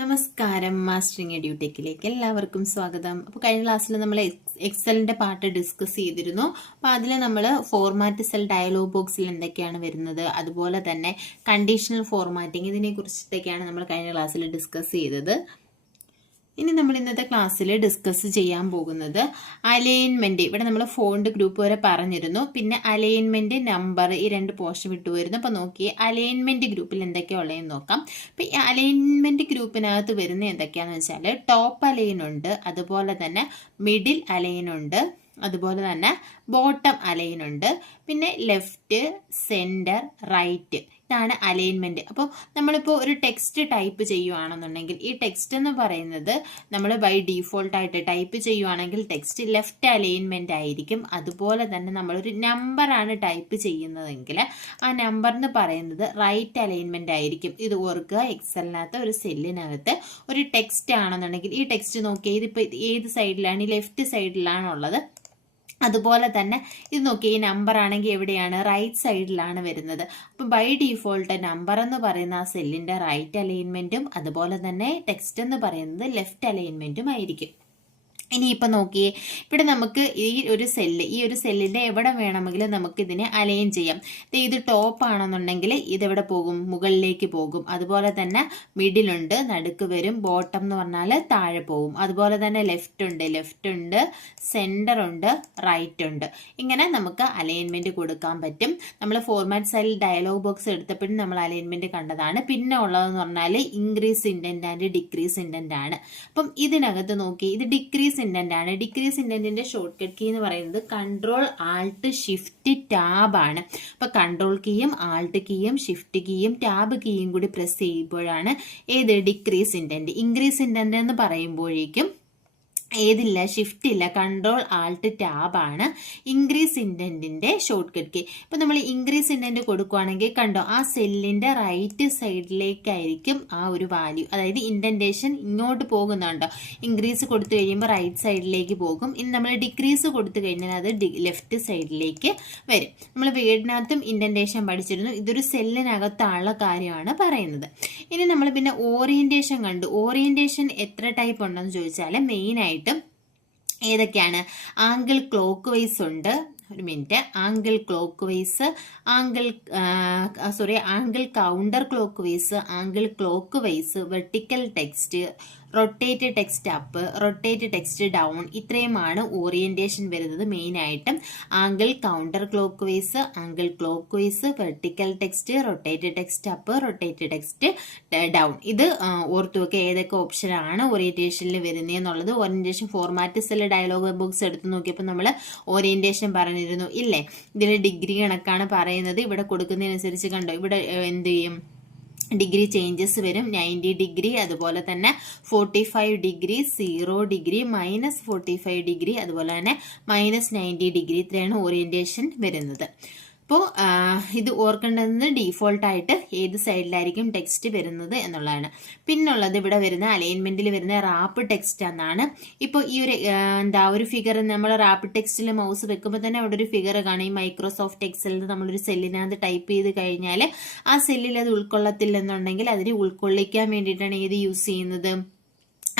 നമസ്കാരം, മാസ്റ്ററിംഗ് എഡ്യൂടെക്കിലേക്ക് എല്ലാവർക്കും സ്വാഗതം. അപ്പോൾ കഴിഞ്ഞ ക്ലാസ്സിൽ നമ്മൾ എക്സലിന്റെ പാർട്ട് ഡിസ്കസ് ചെയ്തിരുന്നു. അപ്പോൾ അതിൽ നമ്മൾ ഫോർമാറ്റ് സെൽ ഡയലോഗ് ബോക്സിൽ എന്തൊക്കെയാണ് വരുന്നത്, അതുപോലെ തന്നെ കണ്ടീഷണൽ ഫോർമാറ്റിംഗ്, ഇതിനെ കുറിച്ചിട്ടൊക്കെയാണ് നമ്മൾ കഴിഞ്ഞ ക്ലാസ്സിൽ ഡിസ്കസ് ചെയ്തത്. ഇനി നമ്മൾ ഇന്നത്തെ ക്ലാസ്സിൽ ഡിസ്കസ് ചെയ്യാൻ പോകുന്നത് അലൈൻമെന്റ്. ഇവിടെ നമ്മൾ ഫോണ്ട് ഗ്രൂപ്പ് വരെ പറഞ്ഞിരുന്നു. പിന്നെ അലൈൻമെന്റ്, നമ്പർ, ഈ രണ്ട് പോർഷൻ വിട്ടുപോയിരുന്നു. അപ്പോൾ നോക്കി അലൈൻമെന്റ് ഗ്രൂപ്പിൽ എന്തൊക്കെയാണ് ഉള്ളതെന്ന് നോക്കാം. അപ്പോൾ ഈ അലൈൻമെന്റ് ഗ്രൂപ്പിനകത്ത് വരുന്ന എന്തൊക്കെയാണെന്ന് വെച്ചാൽ ടോപ്പ് അലൈൻ ഉണ്ട്, അതുപോലെ തന്നെ മിഡിൽ അലൈൻ ഉണ്ട്, അതുപോലെ തന്നെ ബോട്ടം അലൈൻ ഉണ്ട്, പിന്നെ ലെഫ്റ്റ്, സെന്റർ, റൈറ്റ്, ഇതാണ് അലൈൻമെന്റ്. അപ്പോൾ നമ്മളിപ്പോൾ ഒരു ടെക്സ്റ്റ് ടൈപ്പ് ചെയ്യുവാണെന്നുണ്ടെങ്കിൽ ഈ ടെക്സ്റ്റ് എന്ന് പറയുന്നത് നമ്മൾ ബൈ ഡീഫോൾട്ട് ആയിട്ട് ടൈപ്പ് ചെയ്യുവാണെങ്കിൽ ടെക്സ്റ്റ് ലെഫ്റ്റ് അലൈൻമെന്റ് ആയിരിക്കും. അതുപോലെ തന്നെ നമ്മളൊരു നമ്പറാണ് ടൈപ്പ് ചെയ്യുന്നതെങ്കിൽ ആ നമ്പർ എന്ന് പറയുന്നത് റൈറ്റ് അലൈൻമെന്റ് ആയിരിക്കും. ഇത് ഓർക്കുക, എക്സലിനകത്ത് ഒരു സെല്ലിനകത്ത് ഒരു ടെക്സ്റ്റ് ആണെന്നുണ്ടെങ്കിൽ ഈ ടെക്സ്റ്റ് നോക്കിയാൽ ഇതിപ്പോൾ ഏത് സൈഡിലാണ്, ഈ ലെഫ്റ്റ് സൈഡിലാണ് ഉള്ളത്. അതുപോലെ തന്നെ ഇത് നോക്കി, ഈ നമ്പർ ആണെങ്കിൽ എവിടെയാണ്, റൈറ്റ് സൈഡിലാണ് വരുന്നത്. അപ്പം ബൈ ഡീഫോൾട്ട് നമ്പർ എന്ന് പറയുന്ന ആ സെല്ലിന്റെ റൈറ്റ് അലൈൻമെന്റും അതുപോലെ തന്നെ ടെക്സ്റ്റ് എന്ന് പറയുന്നത് ലെഫ്റ്റ് അലൈൻമെന്റും ആയിരിക്കും. ഇനിയിപ്പോൾ നോക്കിയേ, ഇവിടെ നമുക്ക് ഈ ഒരു സെല്ലിന്റെ എവിടെ വേണമെങ്കിലും നമുക്ക് ഇതിനെ അലൈൻ ചെയ്യാം. ഇത് ടോപ്പ് ആണെന്നുണ്ടെങ്കിൽ ഇതെവിടെ പോകും, മുകളിലേക്ക് പോകും. അതുപോലെ തന്നെ മിഡിലുണ്ട്, നടുക്ക് വരും. ബോട്ടം എന്ന് പറഞ്ഞാൽ താഴെ പോകും. അതുപോലെ തന്നെ ലെഫ്റ്റ് ഉണ്ട്, സെന്റർ ഉണ്ട്, റൈറ്റ് ഉണ്ട്. ഇങ്ങനെ നമുക്ക് അലൈൻമെന്റ് കൊടുക്കാൻ പറ്റും. നമ്മൾ ഫോർമാറ്റ് സെൽ ഡയലോഗ് ബോക്സ് എടുത്തപ്പോഴും നമ്മൾ അലൈൻമെന്റ് കണ്ടതാണ്. പിന്നെ ഉള്ളതെന്ന് പറഞ്ഞാൽ increase indent and decrease indent ആണ്. അപ്പം ഇതിനകത്ത് നോക്കി, ഇത് ഡിക്രീസ് ഇൻഡന്റ് ആണ്. ഡിക്രീസ് ഇൻഡന്റിന്റെ ഷോർട്ട് കട്ട് കീ എന്ന് പറയുന്നത് കൺട്രോൾ ആൾട്ട് ഷിഫ്റ്റ് ടാബ് ആണ്. അപ്പൊ കൺട്രോൾ കീയും ആൾട്ട് കീയും ഷിഫ്റ്റ് കീയും ടാബ് കീയും കൂടി പ്രസ് ചെയ്യുമ്പോഴാണ് ഏത് ഡിക്രീസ് ഇൻഡന്റ്. ഇൻക്രീസ് ഇൻഡന്റ് എന്ന് പറയുമ്പോഴേക്കും ഏതില്ല, ഷിഫ്റ്റ് ഇല്ല, കൺട്രോൾ ആൾട്ട് ടാബ് ആണ് ഇൻക്രീസ് ഇൻഡന്റിന്റെ ഷോർട്ട് കട്ട് കീ. ഇപ്പൊ നമ്മൾ ഇൻക്രീസ് ഇൻഡന്റ് കൊടുക്കുവാണെങ്കിൽ കണ്ടോ, ആ സെല്ലിന്റെ റൈറ്റ് സൈഡിലേക്കായിരിക്കും ആ ഒരു വാല്യൂ, അതായത് ഇൻഡന്റേഷൻ ഇങ്ങോട്ട് പോകുന്നുണ്ടോ. ഇൻക്രീസ് കൊടുത്തു കഴിയുമ്പോൾ റൈറ്റ് സൈഡിലേക്ക് പോകും. ഇനി നമ്മൾ ഡിക്രീസ് കൊടുത്തു കഴിഞ്ഞാൽ അത് ലെഫ്റ്റ് സൈഡിലേക്ക് വരും. നമ്മൾ വേർഡിനകത്തും ഇൻഡന്റേഷൻ പഠിച്ചിരുന്നു. ഇതൊരു സെല്ലിനകത്തുള്ള കാര്യമാണ് പറയുന്നത്. ഇനി നമ്മൾ പിന്നെ ഓറിയന്റേഷൻ കണ്ടു. ഓറിയന്റേഷൻ എത്ര ടൈപ്പ് ഉണ്ടെന്ന് ചോദിച്ചാൽ മെയിൻ ആയിട്ട് ഏതൊക്കെയാണ്, ആംഗിൾ ക്ലോക്ക് വൈസ് ഉണ്ട്, ഒരു minute, angle clock vice, angle counter clock vice, angle clock vice, vertical text, rotate text up, rotate text down, ഇത്രയുമാണ് ഓറിയന്റേഷൻ വരുന്നത്. മെയിൻ ആയിട്ടും angle counter clock vice, angle clock vice, vertical text, rotate text up, rotate text down. ഇത് ഓർത്തു വെക്കുക, ഏതൊക്കെ option ആണ് ഓറിയന്റേഷനിൽ വരുന്നത് എന്നുള്ളത്. Orientation format cell dialogue box എടുത്ത് നോക്കിയപ്പോൾ നമ്മൾ ഓറിയന്റേഷൻ പറഞ്ഞിരുന്നു ഇല്ലേ. ഇതിൽ ഡിഗ്രി കണക്കാണ് പറയുന്നത്. ഇവിടെ കൊടുക്കുന്നതിനനുസരിച്ച് കണ്ടോ, ഇവിടെ എന്ത് ചെയ്യും, ഡിഗ്രി ചേഞ്ചസ് വരും. 90 ഡിഗ്രി, അതുപോലെ തന്നെ 45 ഡിഗ്രി, 0 ഡിഗ്രി, -45 ഡിഗ്രി, അതുപോലെ തന്നെ -90 ഡിഗ്രി. ഇത്രയാണ് ഓറിയന്റേഷൻ വരുന്നത്. അപ്പോൾ ഇത് ഓർക്കേണ്ടത് ഡീഫോൾട്ടായിട്ട് ഏത് സൈഡിലായിരിക്കും ടെക്സ്റ്റ് വരുന്നത് എന്നുള്ളതാണ്. പിന്നുള്ളത് ഇവിടെ വരുന്ന അലൈൻമെന്റിൽ വരുന്ന റാപ്പ് ടെക്സ്റ്റ് എന്നാണ്. ഇപ്പോൾ ഈ ഒരു ഫിഗർ നമ്മൾ റാപ്പ് ടെക്സ്റ്റിൽ മൗസ് വെക്കുമ്പോൾ തന്നെ അവിടെ ഒരു ഫിഗർ കാണും. ഈ മൈക്രോസോഫ്റ്റ് എക്സലിൽ നമ്മളൊരു സെല്ലിനകത്ത് ടൈപ്പ് ചെയ്ത് കഴിഞ്ഞാൽ ആ സെല്ലിൽ അത് ഉൾക്കൊള്ളത്തില്ലെന്നുണ്ടെങ്കിൽ അതിനെ ഉൾക്കൊള്ളിക്കാൻ വേണ്ടിയിട്ടാണ് ഏത് യൂസ് ചെയ്യുന്നത്,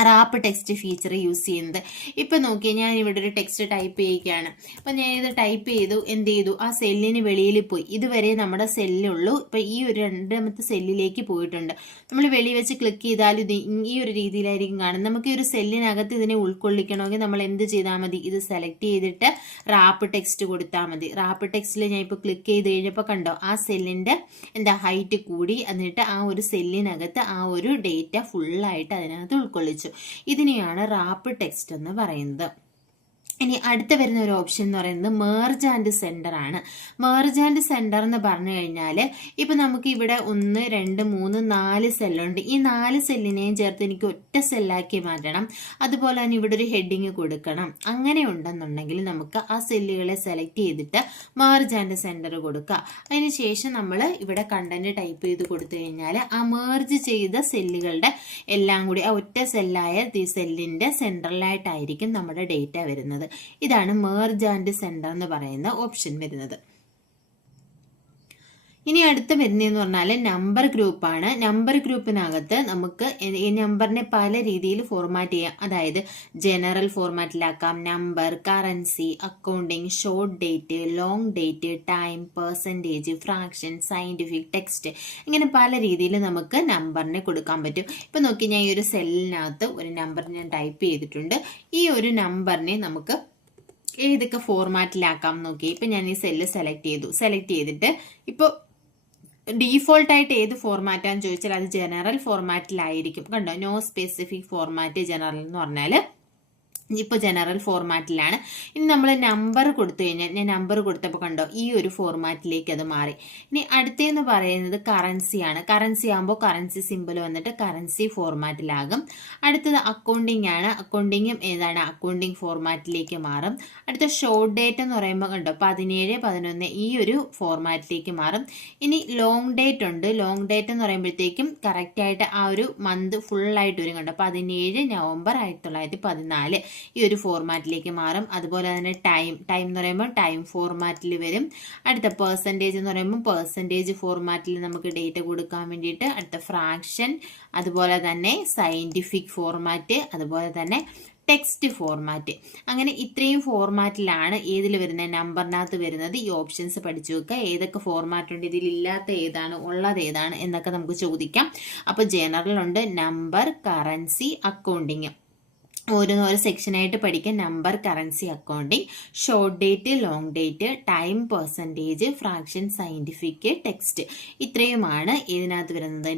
റാപ്പ് ടെക്സ്റ്റ് ഫീച്ചർ യൂസ് ചെയ്യുന്നത്. ഇപ്പൊ നോക്കിയാൽ ഞാൻ ഇവിടെ ഒരു ടെക്സ്റ്റ് ടൈപ്പ് ചെയ്യുകയാണ്. അപ്പൊ ഞാൻ ഇത് ടൈപ്പ് ചെയ്തു, എന്ത് ചെയ്തു, ആ സെല്ലിന് വെളിയിൽ പോയി. ഇതുവരെ നമ്മുടെ സെല്ലുള്ളൂ. ഇപ്പൊ ഈ ഒരു രണ്ടാമത്തെ സെല്ലിലേക്ക് പോയിട്ടുണ്ട്. നമ്മൾ വെളി വെച്ച് ക്ലിക്ക് ചെയ്താൽ ഇത് ഈ ഒരു രീതിയിലായിരിക്കും കാണുന്നത്. നമുക്ക് ഈ ഒരു സെല്ലിനകത്ത് ഇതിനെ ഉൾക്കൊള്ളിക്കണമെങ്കിൽ നമ്മൾ എന്ത് ചെയ്താൽ മതി, ഇത് സെലക്ട് ചെയ്തിട്ട് റാപ്പ് ടെക്സ്റ്റ് കൊടുത്താൽ മതി. റാപ്പ് ടെക്സ്റ്റിൽ ഞാൻ ഇപ്പോൾ ക്ലിക്ക് ചെയ്ത് കഴിഞ്ഞപ്പോൾ കണ്ടോ, ആ സെല്ലിന്റെ ഹൈറ്റ് കൂടി, എന്നിട്ട് ആ ഒരു സെല്ലിനകത്ത് ആ ഒരു ഡേറ്റ ഫുള്ളായിട്ട് അതിനകത്ത് ഉൾക്കൊള്ളിച്ചു. ഇതിനെയാണ് റാപ്പ് ടെക്സ്റ്റ് എന്ന് പറയുന്നത്. ഇനി അടുത്ത വരുന്ന ഒരു ഓപ്ഷൻ എന്ന് പറയുന്നത് മേർജ് ആൻഡ് സെന്റർ ആണ്. മേർജ് ആൻഡ് സെന്റർ എന്ന് പറഞ്ഞു കഴിഞ്ഞാൽ ഇപ്പൊ നമുക്ക് ഇവിടെ 1, 2, 3, 4 സെല്ലുണ്ട്. ഈ 4 സെല്ലിനെയും ചേർത്ത് എനിക്ക് ഒറ്റ സെല്ലാക്കി മാറ്റണം. അതുപോലെ തന്നെ ഇവിടെ ഒരു ഹെഡിങ് കൊടുക്കണം. അങ്ങനെ ഉണ്ടെന്നുണ്ടെങ്കിൽ നമുക്ക് ആ സെല്ലുകളെ സെലക്ട് ചെയ്തിട്ട് മേർജ് ആൻഡ് സെന്റർ കൊടുക്കുക. അതിനുശേഷം നമ്മൾ ഇവിടെ കണ്ടന്റ് ടൈപ്പ് ചെയ്ത് കൊടുത്തു കഴിഞ്ഞാൽ ആ മേർജ് ചെയ്ത സെല്ലുകളുടെ എല്ലാം കൂടി ആ ഒറ്റ സെല്ലായ ഈ സെല്ലിന്റെ സെൻട്രലായിട്ടായിരിക്കും നമ്മുടെ ഡേറ്റ വരുന്നത്. ഇതാണ് മേർജ് ആൻഡ് സെന്റർ എന്ന് പറയുന്ന ഓപ്ഷൻ വരുന്നത്. ഇനി അടുത്ത വരുന്നതെന്ന് പറഞ്ഞാൽ നമ്പർ ഗ്രൂപ്പാണ്. നമ്പർ ഗ്രൂപ്പിനകത്ത് നമുക്ക് ഈ നമ്പറിനെ പല രീതിയിൽ ഫോർമാറ്റ് ചെയ്യാം. അതായത് ജനറൽ ഫോർമാറ്റിലാക്കാം, number, currency, accounting, short date, long date, time, percentage, fraction, scientific, text, ഇങ്ങനെ പല രീതിയിൽ നമുക്ക് നമ്പറിനെ കൊടുക്കാൻ പറ്റും. ഇപ്പം നോക്കി, ഞാൻ ഈ ഒരു സെല്ലിനകത്ത് ഒരു നമ്പർ ഞാൻ ടൈപ്പ് ചെയ്തിട്ടുണ്ട്. ഈ ഒരു നമ്പറിനെ നമുക്ക് ഏതൊക്കെ ഫോർമാറ്റിലാക്കാം നോക്കി. ഇപ്പം ഞാൻ ഈ സെല്ല് സെലക്ട് ചെയ്തിട്ട് ഇപ്പോൾ ഡീഫോൾട്ടായിട്ട് ഏത് ഫോർമാറ്റാന്ന് ചോദിച്ചാൽ അത് ജനറൽ ഫോർമാറ്റിലായിരിക്കും. കണ്ടോ, നോ സ്പെസിഫിക് ഫോർമാറ്റ് ജനറൽ എന്ന് പറഞ്ഞാൽ ഇപ്പോൾ ജനറൽ ഫോർമാറ്റിലാണ്. ഇനി നമ്മൾ നമ്പർ കൊടുത്തു കഴിഞ്ഞാൽ, ഞാൻ നമ്പർ കൊടുത്തപ്പോൾ കണ്ടോ ഈ ഒരു ഫോർമാറ്റിലേക്ക് അത് മാറി. ഇനി അടുത്തതെന്ന് പറയുന്നത് കറൻസിയാണ്. കറൻസി ആകുമ്പോൾ കറൻസി സിമ്പിൾ വന്നിട്ട് കറൻസി ഫോർമാറ്റിലാകും. അടുത്തത് അക്കൗണ്ടിങ് ആണ്. അക്കൗണ്ടിങ്ങും ഏതാണ്, അക്കൗണ്ടിങ് ഫോർമാറ്റിലേക്ക് മാറും. അടുത്ത ഷോർട്ട് ഡേറ്റ് എന്ന് പറയുമ്പോൾ കണ്ടോ 17, 11 ഈ ഒരു ഫോർമാറ്റിലേക്ക് മാറും. ഇനി ലോങ് ഡേറ്റ് ഉണ്ട്. ലോങ് ഡേറ്റ് എന്ന് പറയുമ്പോഴത്തേക്കും കറക്റ്റായിട്ട് ആ ഒരു മന്ത് ഫുള്ളായിട്ട് വരും. കണ്ടോ 17 നവംബർ 1914 ഈ ഒരു ഫോർമാറ്റിലേക്ക് മാറും. അതുപോലെ തന്നെ ടൈം എന്ന് പറയുമ്പോൾ ടൈം ഫോർമാറ്റിൽ വരും. അടുത്ത പെർസെൻറ്റേജ് എന്ന് പറയുമ്പോൾ പെർസെൻറ്റേജ് ഫോർമാറ്റിൽ നമുക്ക് ഡേറ്റ് കൊടുക്കാൻ വേണ്ടിയിട്ട്. അടുത്ത ഫ്രാക്ഷൻ, അതുപോലെ തന്നെ സയന്റിഫിക് ഫോർമാറ്റ്, അതുപോലെ തന്നെ ടെക്സ്റ്റ് ഫോർമാറ്റ്. അങ്ങനെ ഇത്രയും ഫോർമാറ്റിലാണ് ഏതിൽ വരുന്നത്, നമ്പറിനകത്ത് വരുന്നത്. ഈ ഓപ്ഷൻസ് പഠിച്ചു വെക്കുക. ഏതൊക്കെ ഫോർമാറ്റ് ഉണ്ട്, ഇതിലില്ലാത്ത ഏതാണ്, ഉള്ളത് ഏതാണ് എന്നൊക്കെ നമുക്ക് ചോദിക്കാം. അപ്പോൾ ജനറൽ ഉണ്ട്, നമ്പർ, കറൻസി, അക്കൗണ്ടിങ്, ഓരോ സെക്ഷനായിട്ട് പഠിക്കാം. Number, currency, accounting, short date, long date, time, percentage, fraction, scientific, text. ഇത്രയുമാണ് ഇതിനകത്ത് വരുന്നത്,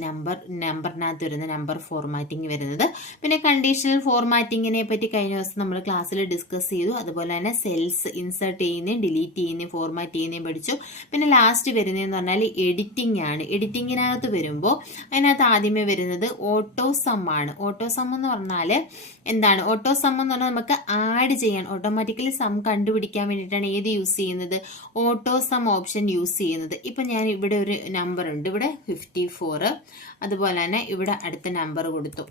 നമ്പറിനകത്ത് വരുന്ന നമ്പർ ഫോർമാറ്റിംഗ് വരുന്നത്. പിന്നെ കണ്ടീഷണൽ ഫോർമാറ്റിങ്ങിനെ പറ്റി കഴിഞ്ഞ ദിവസം നമ്മൾ ക്ലാസ്സിൽ ഡിസ്കസ് ചെയ്തു. അതുപോലെ തന്നെ സെൽസ് ഇൻസേർട്ട് ചെയ്യുന്നതും ഡിലീറ്റ് ചെയ്യുന്നതും ഫോർമാറ്റ് ചെയ്യുന്നതും പഠിച്ചു. പിന്നെ ലാസ്റ്റ് വരുന്നതെന്ന് പറഞ്ഞാൽ എഡിറ്റിംഗ് ആണ്. എഡിറ്റിങ്ങിനകത്ത് വരുമ്പോൾ അതിനകത്ത് ആദ്യമേ വരുന്നത് ഓട്ടോ സം ആണ്. ഓട്ടോ സം എന്ന് പറഞ്ഞാൽ എന്താണ്, ഓട്ടോ സം എന്ന് പറഞ്ഞാൽ നമുക്ക് ആഡ് ചെയ്യാൻ, ഓട്ടോമാറ്റിക്കലി സം കണ്ടുപിടിക്കാൻ വേണ്ടിയിട്ടാണ് ഏത് യൂസ് ചെയ്യുന്നത്, ഓട്ടോ സം ഓപ്ഷൻ യൂസ് ചെയ്യുന്നത്. ഇപ്പം ഞാൻ ഇവിടെ ഒരു നമ്പർ ഉണ്ട്, ഇവിടെ 54. അതുപോലെ തന്നെ ഇവിടെ അടുത്ത നമ്പർ കൊടുത്തു.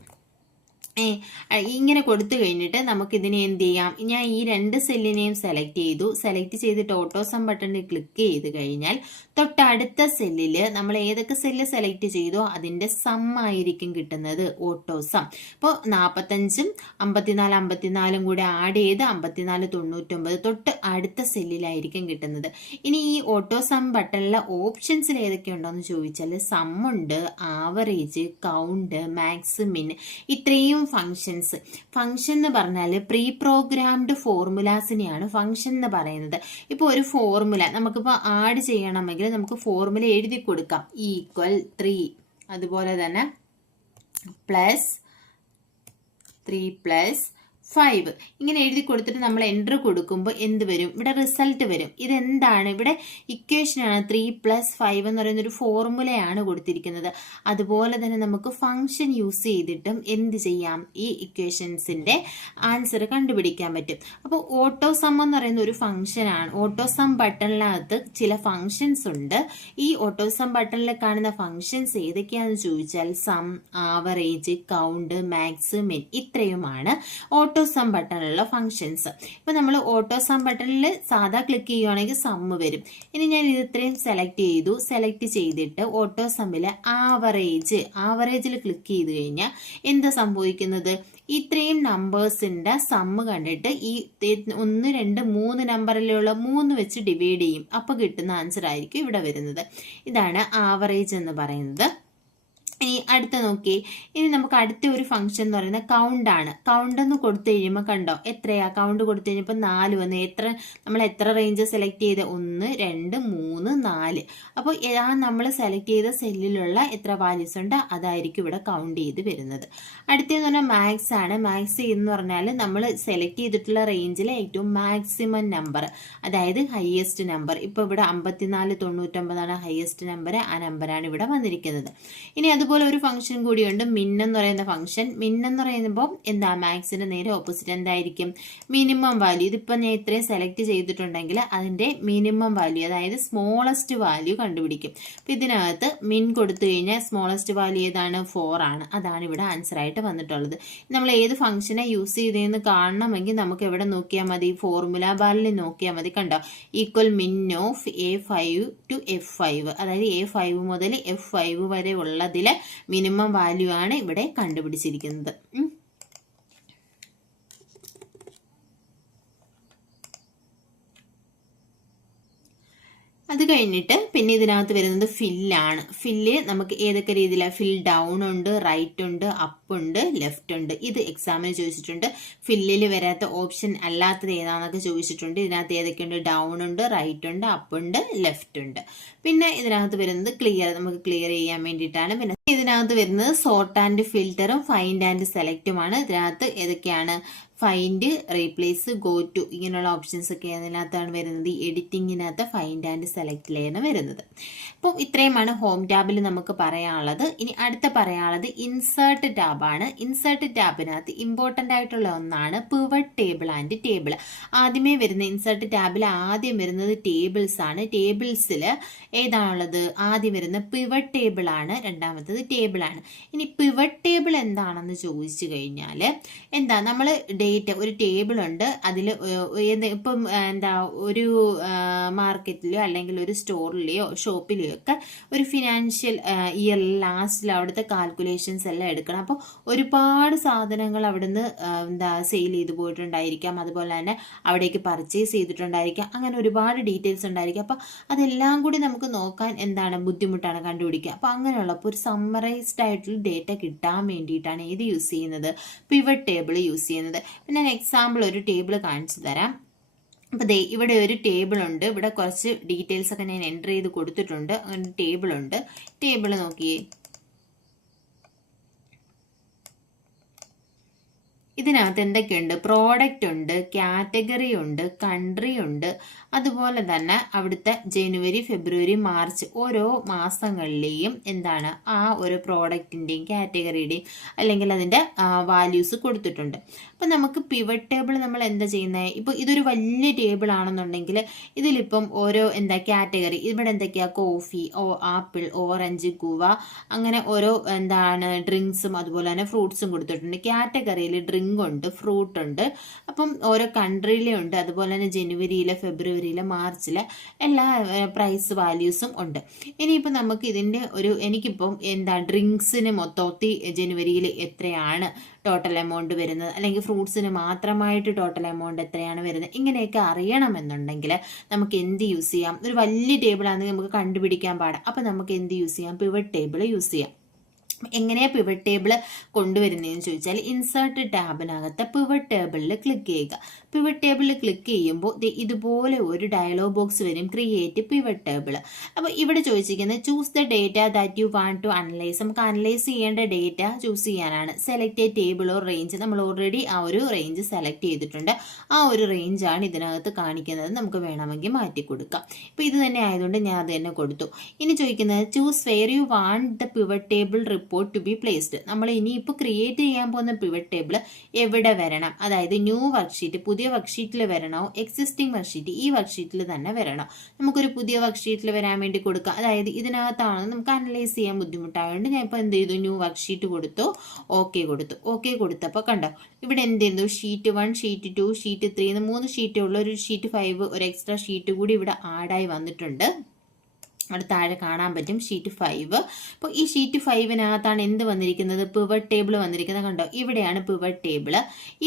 ഇങ്ങനെ കൊടുത്തു കഴിഞ്ഞിട്ട് നമുക്ക് ഇതിനെ എന്ത് ചെയ്യാം, ഞാൻ ഈ രണ്ട് സെല്ലിനെയും സെലക്ട് ചെയ്തിട്ട് ഓട്ടോ സം ബട്ടണിൽ ക്ലിക്ക് ചെയ്ത് കഴിഞ്ഞാൽ തൊട്ടടുത്ത സെല്ലിൽ നമ്മൾ ഏതൊക്കെ സെല്ല് സെലക്ട് ചെയ്തോ അതിന്റെ സം ആയിരിക്കും കിട്ടുന്നത്, ഓട്ടോ സം. ഇപ്പോൾ 45, 54 കൂടെ ആഡ് ചെയ്ത് 54, 99 തൊട്ട് അടുത്ത സെല്ലിലായിരിക്കും കിട്ടുന്നത്. ഇനി ഈ ഓട്ടോ സം ബട്ടണിലെ ഓപ്ഷൻസിൽ ഏതൊക്കെ ഉണ്ടോയെന്ന് ചോദിച്ചാൽ സം ഉണ്ട്, ആവറേജ്, കൗണ്ട്, മാക്സ്, മിൻ, ഇത്രയും ഫങ്ഷൻസ്. ഫങ്ഷൻ എന്ന് പറഞ്ഞാൽ പ്രീ പ്രോഗ്രാംഡ് ഫോർമുലാസിനെയാണ് ഫങ്ഷൻ എന്ന് പറയുന്നത്. ഇപ്പോൾ ഒരു ഫോർമുല നമുക്കിപ്പോൾ ആഡ് ചെയ്യണമെങ്കിൽ നമുക്ക് ഫോർമുല എഴുതി കൊടുക്കാം. ഈക്വൽ 3, അതുപോലെ തന്നെ +3+5 ഇങ്ങനെ എഴുതി കൊടുത്തിട്ട് നമ്മൾ എൻ്റർ കൊടുക്കുമ്പോൾ എന്ത് വരും, ഇവിടെ റിസൾട്ട് വരും. ഇതെന്താണ്, ഇവിടെ ഇക്വേഷനാണ്. 3+5 എന്ന് പറയുന്ന ഒരു ഫോർമുലയാണ് കൊടുത്തിരിക്കുന്നത്. അതുപോലെ തന്നെ നമുക്ക് ഫംഗ്ഷൻ യൂസ് ചെയ്തിട്ടും എന്ത് ചെയ്യാം, ഈ ഇക്വേഷൻസിന്റെ ആൻസർ കണ്ടുപിടിക്കാൻ പറ്റും. അപ്പോൾ ഓട്ടോ സം എന്ന് പറയുന്ന ഒരു ഫംഗ്ഷനാണ്. ഓട്ടോ സം ബട്ടണിനകത്ത് ചില ഫംഗ്ഷൻസ് ഉണ്ട്. ഈ ഓട്ടോ സം ബട്ടണിൽ കാണുന്ന ഫംഗ്ഷൻസ് ഏതൊക്കെയാണെന്ന് ചോദിച്ചാൽ സം, ആവറേജ്, കൗണ്ട്, മാക്സ്, മിൻ, ഇത്രയുമാണ് ഓട്ടോ സം ബട്ടണിലുള്ള ഫംഗ്ഷൻസ്. ഇപ്പൊ നമ്മൾ ഓട്ടോ സം ബട്ടണിൽ സാധാ ക്ലിക്ക് ചെയ്യുവാണെങ്കിൽ സമ്മ് വരും. ഇനി ഞാൻ ഇത് ഇത്രയും സെലക്ട് ചെയ്തിട്ട് ഓട്ടോ സമ്മില് ആവറേജിൽ ക്ലിക്ക് ചെയ്ത് കഴിഞ്ഞാൽ എന്താ സംഭവിക്കുന്നത്, ഇത്രയും നമ്പേഴ്സിന്റെ സമ്മ് കണ്ടിട്ട് ഈ 1, 2, 3 നമ്പറിലുള്ള 3 വെച്ച് ഡിവൈഡ് ചെയ്യും. അപ്പൊ കിട്ടുന്ന ആൻസർ ആയിരിക്കും ഇവിടെ വരുന്നത്. ഇതാണ് ആവറേജ് എന്ന് പറയുന്നത്. ഇനി അടുത്ത നോക്കി, ഇനി നമുക്ക് അടുത്ത ഒരു ഫംഗ്ഷൻ എന്ന് പറയുന്നത് കൗണ്ട് ആണ്. കൗണ്ട് എന്ന് കൊടുത്തു കഴിയുമ്പോൾ കണ്ടോ എത്രയാ, കൗണ്ട് കൊടുത്തു കഴിഞ്ഞപ്പോൾ 4 വന്ന്. നമ്മൾ എത്ര റേഞ്ച് സെലക്ട് ചെയ്ത്, 1, 2, 3, 4. അപ്പോൾ ആ നമ്മൾ സെലക്ട് ചെയ്ത സെല്ലിലുള്ള എത്ര വാല്യൂസ് ഉണ്ട് അതായിരിക്കും ഇവിടെ കൗണ്ട് ചെയ്ത് വരുന്നത്. അടുത്തതെന്ന് പറഞ്ഞാൽ മാക്സ് ആണ്. മാക്സ് എന്ന് പറഞ്ഞാൽ നമ്മൾ സെലക്ട് ചെയ്തിട്ടുള്ള റേഞ്ചിലെ ഏറ്റവും മാക്സിമം നമ്പർ, അതായത് ഹയസ്റ്റ് നമ്പർ. ഇപ്പോൾ ഇവിടെ 54, 99 ഹയസ്റ്റ് നമ്പർ. ആ നമ്പറാണ് ഇവിടെ വന്നിരിക്കുന്നത്. ഇനി അതുപോലെ അതുപോലെ ഒരു ഫംഗ്ഷൻ കൂടിയുണ്ട് മിൻ എന്ന് പറയുന്ന ഫംഗ്ഷൻ. മിൻ എന്ന് പറയുമ്പോൾ എന്താ, മാക്സിന്റെ നേരെ ഓപ്പോസിറ്റ് എന്തായിരിക്കും, മിനിമം വാല്യൂ. ഇതിപ്പോൾ ഞാൻ ഇത്രയും സെലക്ട് ചെയ്തിട്ടുണ്ടെങ്കിൽ അതിന്റെ മിനിമം വാല്യൂ, അതായത് സ്മോളസ്റ്റ് വാല്യൂ കണ്ടുപിടിക്കും. അപ്പം ഇതിനകത്ത് മിൻ കൊടുത്തു കഴിഞ്ഞാൽ സ്മോളസ്റ്റ് വാല്യൂ ഏതാണ്, 4 ആണ്. അതാണ് ഇവിടെ ആൻസർ ആയിട്ട് വന്നിട്ടുള്ളത്. നമ്മൾ ഏത് ഫംഗ്ഷനെ യൂസ് ചെയ്തതെന്ന് കാണണമെങ്കിൽ നമുക്ക് എവിടെ നോക്കിയാൽ മതി, ഫോർമുല ബാറിൽ നോക്കിയാൽ മതി. കണ്ടോ, ഈക്വൽ മിൻ ഓഫ് A5 to F5, അതായത് A5 മുതൽ F5 വരെ ഉള്ളതിലെ മിനിമം വാല്യൂ ആണ് ഇവിടെ കണ്ടുപിടിച്ചിരിക്കുന്നത്. അത് കഴിഞ്ഞിട്ട് പിന്നെ ഇതിനകത്ത് വരുന്നത് ഫില്ലാണ്. ഫില്ല് നമുക്ക് ഏതൊക്കെ രീതിയിലാണ്, ഫിൽ ഡൗൺ ഉണ്ട്, റൈറ്റ് ഉണ്ട്, അപ്പ് ഉണ്ട്, ലെഫ്റ്റ് ഉണ്ട്. ഇത് എക്സാമിന് ചോദിച്ചിട്ടുണ്ട്. ഫില്ലിൽ വരാത്ത ഓപ്ഷൻ അല്ലാത്തത് ഏതാണെന്നൊക്കെ ചോദിച്ചിട്ടുണ്ട്. ഇതിനകത്ത് ഏതൊക്കെയുണ്ട്, ഡൗൺ ഉണ്ട്, റൈറ്റ് ഉണ്ട്, അപ്പ് ഉണ്ട്, ലെഫ്റ്റ് ഉണ്ട്. പിന്നെ ഇതിനകത്ത് വരുന്നത് ക്ലിയർ, നമുക്ക് ക്ലിയർ ചെയ്യാൻ വേണ്ടിയിട്ടാണ്. പിന്നെ ഇതിനകത്ത് വരുന്നത് സോർട്ട് ആൻഡ് ഫിൽറ്ററും ഫൈൻഡ് ആൻഡ് സെലക്റ്റുമാണ്. ഇതിനകത്ത് ഏതൊക്കെയാണ്, ഫൈൻഡ്, റീപ്ലേസ്, ഗോ ടു, ഇങ്ങനെയുള്ള ഓപ്ഷൻസ് ഒക്കെ അതിനകത്താണ് വരുന്നത്. ഈ എഡിറ്റിങ്ങിനകത്ത് ഫൈൻഡ് ആൻഡ് സെലക്റ്റിലാണ് വരുന്നത്. അപ്പോൾ ഇത്രയുമാണ് ഹോം ടാബിൽ നമുക്ക് പറയാനുള്ളത്. ഇനി അടുത്ത പറയാനുള്ളത് ഇൻസേർട്ട് ടാബാണ്. ഇൻസേർട്ട് ടാബിനകത്ത് ഇമ്പോർട്ടൻ്റ് ആയിട്ടുള്ള ഒന്നാണ് പിവറ്റ് ടേബിൾ ആൻഡ് ടേബിൾ. ആദ്യമേ വരുന്ന ഇൻസേർട്ട് ടാബിൽ ആദ്യം വരുന്നത് ടേബിൾസ് ആണ്. ടേബിൾസിൽ ഏതാണുള്ളത്, ആദ്യം വരുന്ന പിവറ്റ് ടേബിൾ ആണ്, രണ്ടാമത്തത് ടേബിൾ ആണ്. ഇനി പിവറ്റ് ടേബിൾ എന്താണെന്ന് ചോദിച്ചു കഴിഞ്ഞാൽ എന്താ, നമ്മൾ ഒരു ടേബിൾ ഉണ്ട്, അതിൽ ഇപ്പം എന്താ ഒരു മാർക്കറ്റിലെയോ അല്ലെങ്കിൽ ഒരു സ്റ്റോറിലെയോ ഷോപ്പിലെയോ ഒക്കെ ഒരു ഫിനാൻഷ്യൽ ഇയർ ലാസ്റ്റിൽ അവിടുത്തെ കാൽക്കുലേഷൻസ് എല്ലാം എടുക്കണം. അപ്പോൾ ഒരുപാട് സാധനങ്ങൾ അവിടുന്ന് എന്താ സെയിൽ ചെയ്ത് പോയിട്ടുണ്ടായിരിക്കാം, അതുപോലെ തന്നെ അവിടേക്ക് പർച്ചേസ് ചെയ്തിട്ടുണ്ടായിരിക്കാം, അങ്ങനെ ഒരുപാട് ഡീറ്റെയിൽസ് ഉണ്ടായിരിക്കും. അപ്പോൾ അതെല്ലാം കൂടി നമുക്ക് നോക്കാൻ എന്താണ് ബുദ്ധിമുട്ടാണ് കണ്ടുപിടിക്കുക. അപ്പോൾ അങ്ങനെയുള്ളപ്പോൾ ഒരു സമ്മറൈസ്ഡ് ആയിട്ടുള്ള ഡേറ്റ കിട്ടാൻ വേണ്ടിയിട്ടാണ് ഏത് യൂസ് ചെയ്യുന്നത്, പിവറ്റ് ടേബിൾ യൂസ് ചെയ്യുന്നത്. ഞാൻ എക്സാമ്പിൾ ഒരു ടേബിൾ കാണിച്ചു തരാം. അപ്പോൾ ദേ ഇവിടെ ഒരു ടേബിൾ ഉണ്ട്, ഇവിടെ കുറച്ച് ഡീറ്റെയിൽസ് ഒക്കെ ഞാൻ എൻ്റർ ചെയ്ത് കൊടുത്തിട്ടുണ്ട്. അങ്ങനെ ടേബിൾ ഉണ്ട്. ടേബിൾ നോക്കിയേ, ഇതിനകത്ത് എന്തൊക്കെയുണ്ട്, പ്രോഡക്റ്റ് ഉണ്ട്, കാറ്റഗറി ഉണ്ട്, കൺട്രി ഉണ്ട്, അതുപോലെ തന്നെ അവിടുത്തെ ജനുവരി, ഫെബ്രുവരി, മാർച്ച് ഓരോ മാസങ്ങളിലെയും എന്താണ് ആ ഒരു പ്രോഡക്റ്റിൻ്റെയും കാറ്റഗറിയുടെയും അല്ലെങ്കിൽ അതിൻ്റെ വാല്യൂസ് കൊടുത്തിട്ടുണ്ട്. അപ്പം നമുക്ക് പിവറ്റ് ടേബിൾ നമ്മൾ എന്താ ചെയ്യുന്നത്, ഇപ്പോൾ ഇതൊരു വലിയ ടേബിൾ ആണെന്നുണ്ടെങ്കിൽ ഇതിലിപ്പം ഓരോ എന്താ കാറ്റഗറി, ഇവിടെ എന്തൊക്കെയാണ്, കോഫി, ആപ്പിൾ, ഓറഞ്ച്, ഗുവ, അങ്ങനെ ഓരോ എന്താണ് ഡ്രിങ്ക്സും അതുപോലെ തന്നെ ഫ്രൂട്ട്സും കൊടുത്തിട്ടുണ്ട്. കാറ്റഗറിയിൽ ഡ്രിങ്ക് ഉണ്ട്, ഫ്രൂട്ട് ഉണ്ട്. അപ്പം ഓരോ കൺട്രിയിലെ ഉണ്ട്, അതുപോലെ തന്നെ ജനുവരിയിലെ, ഫെബ്രുവരിയിലെ, മാർച്ചിലെ എല്ലാ പ്രൈസ് വാല്യൂസും ഉണ്ട്. ഇനിയിപ്പോൾ നമുക്ക് ഇതിൻ്റെ എനിക്കിപ്പം എന്താ ഡ്രിങ്ക്സിന് മൊത്തത്തിൽ ജനുവരിയിൽ എത്രയാണ് ടോട്ടൽ എമൗണ്ട് വരുന്നത്, അല്ലെങ്കിൽ ഫ്രൂട്ട്സിന് മാത്രമായിട്ട് ടോട്ടൽ എമൗണ്ട് എത്രയാണ് വരുന്നത്, ഇങ്ങനെയൊക്കെ അറിയണമെന്നുണ്ടെങ്കിൽ നമുക്ക് എന്ത് യൂസ് ചെയ്യാം, ഒരു വലിയ ടേബിൾ ആണെങ്കിൽ നമുക്ക് കണ്ടുപിടിക്കാൻ പാടാം. അപ്പം നമുക്ക് എന്ത് യൂസ് ചെയ്യാം, പിവറ്റ് ടേബിൾ യൂസ് ചെയ്യാം. എങ്ങനെയാണ് പിവറ്റ് ടേബിൾ കൊണ്ടുവരുന്നതെന്ന് ചോദിച്ചാൽ ഇൻസേർട്ട് ടാബിനകത്ത് പിവറ്റ് ടേബിളിൽ ക്ലിക്ക് ചെയ്യുക. പിവറ്റ് ടേബിളിൽ ക്ലിക്ക് ചെയ്യുമ്പോൾ ഇതുപോലെ ഒരു ഡയലോഗ് ബോക്സ് വരും, ക്രിയേറ്റ് പിവറ്റ് ടേബിൾ. അപ്പോൾ ഇവിടെ ചോദിച്ചിരിക്കുന്നത് choose the data that you want to analyse. നമുക്ക് അനലൈസ് ചെയ്യേണ്ട ഡേറ്റ ചൂസ് ചെയ്യാനാണ്. Select a table or range. നമ്മൾ ഓൾറെഡി ആ ഒരു റേഞ്ച് സെലക്ട് ചെയ്തിട്ടുണ്ട്. ആ ഒരു റേഞ്ചാണ് ഇതിനകത്ത് കാണിക്കുന്നത്. നമുക്ക് വേണമെങ്കിൽ മാറ്റി കൊടുക്കാം. ഇപ്പോൾ ഇത് തന്നെ ആയതുകൊണ്ട് ഞാൻ അത് തന്നെ കൊടുത്തു. ഇനി ചോദിക്കുന്നത് choose where you want the pivot table report to be placed. നമ്മൾ ഇനിയിപ്പോൾ ക്രിയേറ്റ് ചെയ്യാൻ പോകുന്ന പിവറ്റ് ടേബിൾ എവിടെ വരണം, അതായത് ന്യൂ വർക്ക്ഷീറ്റ്, പുതിയ വർക്ക്ഷീറ്റിൽ വരണോ, എക്സിസ്റ്റിംഗ് വർക്ക്ഷീറ്റ് ഈ വർക്ക്ഷീറ്റിൽ തന്നെ വരണോ. നമുക്കൊരു പുതിയ വർക്ക്ഷീറ്റിൽ വരാൻ വേണ്ടി കൊടുക്കാം. അതായത് ഇതിനകത്താണ് നമുക്ക് അനലൈസ് ചെയ്യാൻ ബുദ്ധിമുട്ടായതുകൊണ്ട് ഞാൻ ഇപ്പോൾ എന്ത് ചെയ്തു, ന്യൂ വർക്ക്ഷീറ്റ് കൊടുത്തു, ഓക്കെ കൊടുത്തു. ഓക്കെ കൊടുത്തപ്പോൾ കണ്ടോ ഇവിടെ എന്ത് ചെയ്തു, ഷീറ്റ് 1, ഷീറ്റ് 2, ഷീറ്റ് 3 എന്ന് 3 ഷീറ്റേ ഉള്ള ഒരു ഷീറ്റ് 5 ഒരു എക്സ്ട്രാ ഷീറ്റ് കൂടി ഇവിടെ ആഡായി വന്നിട്ടുണ്ട്. അവിടെ താഴെ കാണാൻ പറ്റും ഷീറ്റ് 5. അപ്പോൾ ഈ ഷീറ്റ് 5-നകത്താണ് എന്ത് വന്നിരിക്കുന്നത്, പിവറ്റ് ടേബിൾ വന്നിരിക്കുന്നത്. കണ്ടോ ഇവിടെയാണ് പിവറ്റ് ടേബിൾ.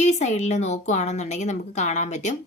ഈ സൈഡിൽ നോക്കുകയാണെന്നുണ്ടെങ്കിൽ നമുക്ക് കാണാൻ പറ്റും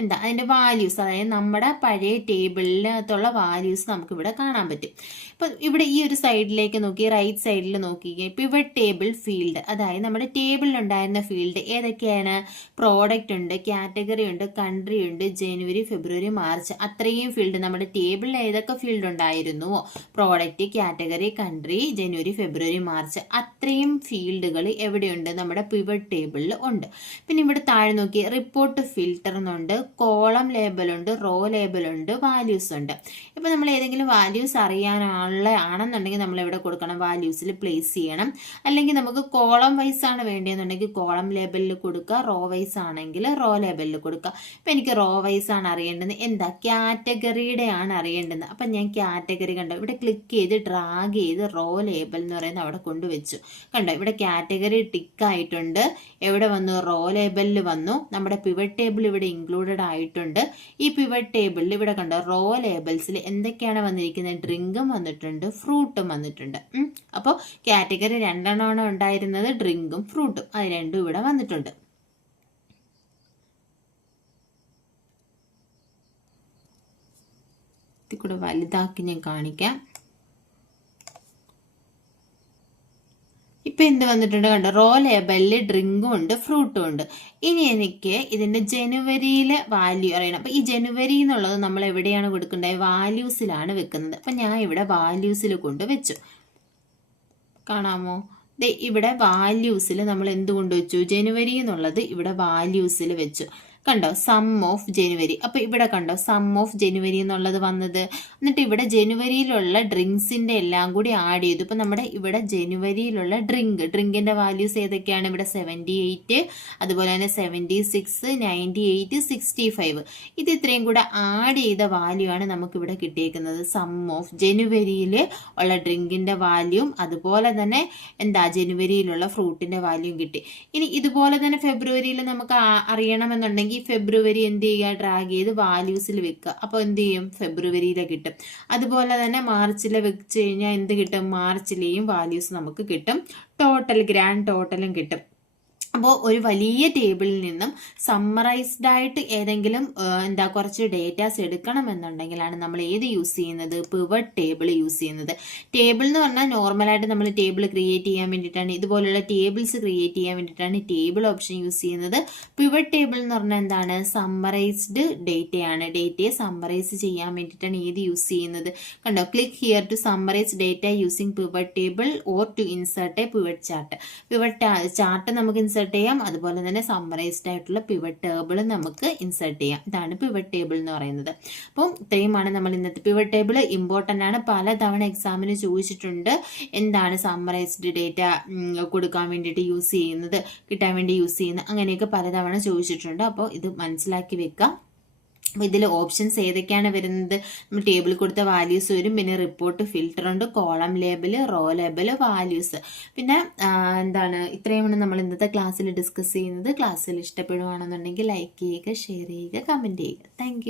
എന്താ അതിൻ്റെ വാല്യൂസ്, അതായത് നമ്മുടെ പഴയ ടേബിളിനകത്തുള്ള വാല്യൂസ് നമുക്കിവിടെ കാണാൻ പറ്റും. ഇപ്പം ഇവിടെ ഈ ഒരു സൈഡിലേക്ക് നോക്കി, റൈറ്റ് സൈഡിൽ നോക്കിക്കേ, പിവറ്റ് ടേബിൾ ഫീൽഡ്, അതായത് നമ്മുടെ ടേബിളിലുണ്ടായിരുന്ന ഫീൽഡ് ഏതൊക്കെയാണ്, പ്രോഡക്റ്റ് ഉണ്ട്, കാറ്റഗറി ഉണ്ട്, കൺട്രി ഉണ്ട്, ജനുവരി, ഫെബ്രുവരി, മാർച്ച്, അത്രയും ഫീൽഡ് നമ്മുടെ ടേബിളിൽ ഏതൊക്കെ ഫീൽഡ് ഉണ്ടായിരുന്നുവോ, പ്രോഡക്റ്റ്, കാറ്റഗറി, കൺട്രി, ജനുവരി, ഫെബ്രുവരി, മാർച്ച്, അത്രയും ഫീൽഡുകൾ എവിടെയുണ്ട്, നമ്മുടെ പിവറ്റ് ടേബിളിൽ ഉണ്ട്. പിന്നെ ഇവിടെ താഴെ നോക്കി റിപ്പോർട്ട് ഫിൽറ്റർ എന്നുണ്ട്, കോളം ലേബലുണ്ട്, റോ ലേബലുണ്ട്, വാല്യൂസ് ഉണ്ട്. ഇപ്പം നമ്മൾ ഏതെങ്കിലും വാല്യൂസ് ആണെന്നുണ്ടെങ്കിൽ നമ്മൾ എവിടെ കൊടുക്കണം? വാല്യൂസിൽ പ്ലേസ് ചെയ്യണം. അല്ലെങ്കിൽ നമുക്ക് കോളം വൈസ് ആണ് വേണ്ടതെന്നുണ്ടെങ്കിൽ കോളം ലേബലിൽ കൊടുക്കുക, റോ വൈസ് ആണെങ്കിൽ റോ ലേബലിൽ കൊടുക്കുക. ഇപ്പം എനിക്ക് റോ വൈസ് ആണ് അറിയേണ്ടത്. എന്താ? കാറ്റഗറിയുടെ ആണ് അറിയേണ്ടത്. അപ്പം ഞാൻ കാറ്റഗറി കണ്ടോ ഇവിടെ ക്ലിക്ക് ചെയ്ത് ഡ്രാഗ് ചെയ്ത് റോ ലേബൽ എന്ന് പറയുന്നത് അവിടെ കൊണ്ടുവച്ചു. കണ്ടോ ഇവിടെ കാറ്റഗറി ടിക്ക് ആയിട്ടുണ്ട്. എവിടെ വന്നു? റോ ലേബലിൽ വന്നു. നമ്മുടെ പിവറ്റ് ടേബിൾ ഇവിടെ ഇൻക്ലൂഡഡ് ആയിട്ടുണ്ട്. ഈ പിവറ്റ് ടേബിളിൽ ഇവിടെ കണ്ടോ റോ ലേബൽസിൽ എന്തൊക്കെയാണ് വന്നിരിക്കുന്നത്? ഡ്രിങ്കും വന്നിട്ടുണ്ട്, ഫ്രൂട്ടും വന്നിട്ടുണ്ട്. അപ്പോൾ കാറ്റഗറി 2 ഉണ്ടായിരുന്നത്, ഡ്രിങ്കും ഫ്രൂട്ടും. അത് രണ്ടും ഇവിടെ വന്നിട്ടുണ്ട്. കൂടെ വലുതാക്കി ഞാൻ കാണിക്കാം. ഇപ്പം എന്ത് വന്നിട്ടുണ്ട്? കണ്ടോ റോ ലേബലിൽ ഡ്രിങ്കും ഉണ്ട്, ഫ്രൂട്ടും ഉണ്ട്. ഇനി എനിക്ക് ഇതിന്റെ ജനുവരിയിലെ വാല്യൂ അറിയണം. അപ്പം ഈ ജനുവരി എന്നുള്ളത് നമ്മൾ എവിടെയാണ് കൊടുക്കേണ്ടത്? വാല്യൂസിലാണ് വെക്കുന്നത്. അപ്പം ഞാൻ ഇവിടെ വാല്യൂസിൽ കൊണ്ട് വെച്ചു. കാണാമോ? ഇവിടെ വാല്യൂസിൽ നമ്മൾ എന്ത് കൊണ്ടുവച്ചു? ജനുവരി എന്നുള്ളത് ഇവിടെ വാല്യൂസിൽ വെച്ചു. കണ്ടോ സം ഓഫ് ജനുവരി. അപ്പൊ ഇവിടെ കണ്ടോ സം ഓഫ് ജനുവരി എന്നുള്ളത് വന്നത്. എന്നിട്ട് ഇവിടെ ജനുവരിയിലുള്ള ഡ്രിങ്ക്സിന്റെ എല്ലാം കൂടി ആഡ് ചെയ്തു. ഇപ്പൊ നമ്മുടെ ഇവിടെ ജനുവരിയിലുള്ള ഡ്രിങ്കിന്റെ വാല്യൂസ് ഏതൊക്കെയാണ്? ഇവിടെ 78, അതുപോലെ തന്നെ 76, 98, 65. ഇത് ഇത്രയും കൂടെ ആഡ് ചെയ്ത വാല്യൂ ആണ് നമുക്ക് ഇവിടെ കിട്ടിയേക്കുന്നത്. സം ഓഫ് ജനുവരിയിൽ ഉള്ള ഡ്രിങ്കിന്റെ വാല്യൂം അതുപോലെ തന്നെ എന്താ ജനുവരിയിലുള്ള ഫ്രൂട്ടിന്റെ വാല്യൂം കിട്ടി. ഇനി ഇതുപോലെ തന്നെ ഫെബ്രുവരിയിൽ നമുക്ക് അറിയണമെന്നുണ്ടെങ്കിൽ ഫെബ്രുവരി എന്ത് ചെയ്യുക? ഡ്രാഗ് ചെയ്ത് വാല്യൂസിൽ വെക്കുക. അപ്പോൾ എന്ത് ചെയ്യും? ഫെബ്രുവരിയിലെ കിട്ടും. അതുപോലെ തന്നെ മാർച്ചിലെ വെച്ച് കഴിഞ്ഞാൽ എന്ത് കിട്ടും? മാർച്ചിലെയും വാല്യൂസ് നമുക്ക് കിട്ടും. ഗ്രാൻഡ് ടോട്ടലും കിട്ടും. അപ്പോൾ ഒരു വലിയ ടേബിളിൽ നിന്നും സമ്മറൈസ്ഡ് ആയിട്ട് ഏതെങ്കിലും കുറച്ച് ഡേറ്റാസ് എടുക്കണമെന്നുണ്ടെങ്കിലാണ് നമ്മൾ ഏത് യൂസ് ചെയ്യുന്നത്? പിവറ്റ് ടേബിൾ യൂസ് ചെയ്യുന്നത്. ടേബിൾ എന്ന് പറഞ്ഞാൽ നോർമലായിട്ട് നമ്മൾ ടേബിൾ ക്രിയേറ്റ് ചെയ്യാൻ വേണ്ടിയിട്ടാണ്, ഇതുപോലുള്ള ടേബിൾസ് ക്രിയേറ്റ് ചെയ്യാൻ വേണ്ടിയിട്ടാണ് ടേബിൾ ഓപ്ഷൻ യൂസ് ചെയ്യുന്നത്. പിവറ്റ് ടേബിൾ എന്ന് പറഞ്ഞാൽ എന്താണ്? സമ്മറൈസ്ഡ് ഡേറ്റയാണ്. ഡേറ്റയെ സമ്മറൈസ് ചെയ്യാൻ വേണ്ടിയിട്ടാണ് ഏത് യൂസ് ചെയ്യുന്നത്. കണ്ടോ click here to summarise data using pivot table or to insert a pivot chart. Pivot chart നമുക്ക് ഇൻസേർട്ട് ചെയ്യാം, അതുപോലെ തന്നെ സമ്മറൈസ്ഡ് ആയിട്ടുള്ള പിവറ്റ് ടേബിൾ നമുക്ക് ഇൻസേർട്ട് ചെയ്യാം. ഇതാണ് പിവറ്റ് ടേബിൾ എന്ന് പറയുന്നത്. അപ്പം ഇത്രയുമാണ് നമ്മൾ ഇന്നത്തെ പിവറ്റ് ടേബിൾ. ഇമ്പോർട്ടൻ്റ് ആണ്, പലതവണ എക്സാമിന് ചോദിച്ചിട്ടുണ്ട്. എന്താണ് സമ്മറൈസ്ഡ് ഡേറ്റ കൊടുക്കാൻ വേണ്ടിയിട്ട് യൂസ് ചെയ്യുന്നത്, കിട്ടാൻ വേണ്ടി യൂസ് ചെയ്യുന്നത്, അങ്ങനെയൊക്കെ പലതവണ ചോദിച്ചിട്ടുണ്ട്. അപ്പോൾ ഇത് മനസ്സിലാക്കി വെക്കാം. അപ്പോൾ ഇതിൽ ഓപ്ഷൻസ് ഏതൊക്കെയാണ് വരുന്നത്? നമ്മൾ ടേബിളിൽ കൊടുത്ത വാല്യൂസ് വരും, പിന്നെ റിപ്പോർട്ട് ഫിൽറ്റർ ഉണ്ട്, column label, row label, values. പിന്നെ ഇത്രയുമാണ് നമ്മൾ ഇന്നത്തെ ക്ലാസ്സിൽ ഡിസ്കസ് ചെയ്യുന്നത്. ക്ലാസ്സിൽ ഇഷ്ടപ്പെടുവാണെന്നുണ്ടെങ്കിൽ ലൈക്ക് ചെയ്യുക, ഷെയർ ചെയ്യുക, കമൻറ്റ് ചെയ്യുക. താങ്ക്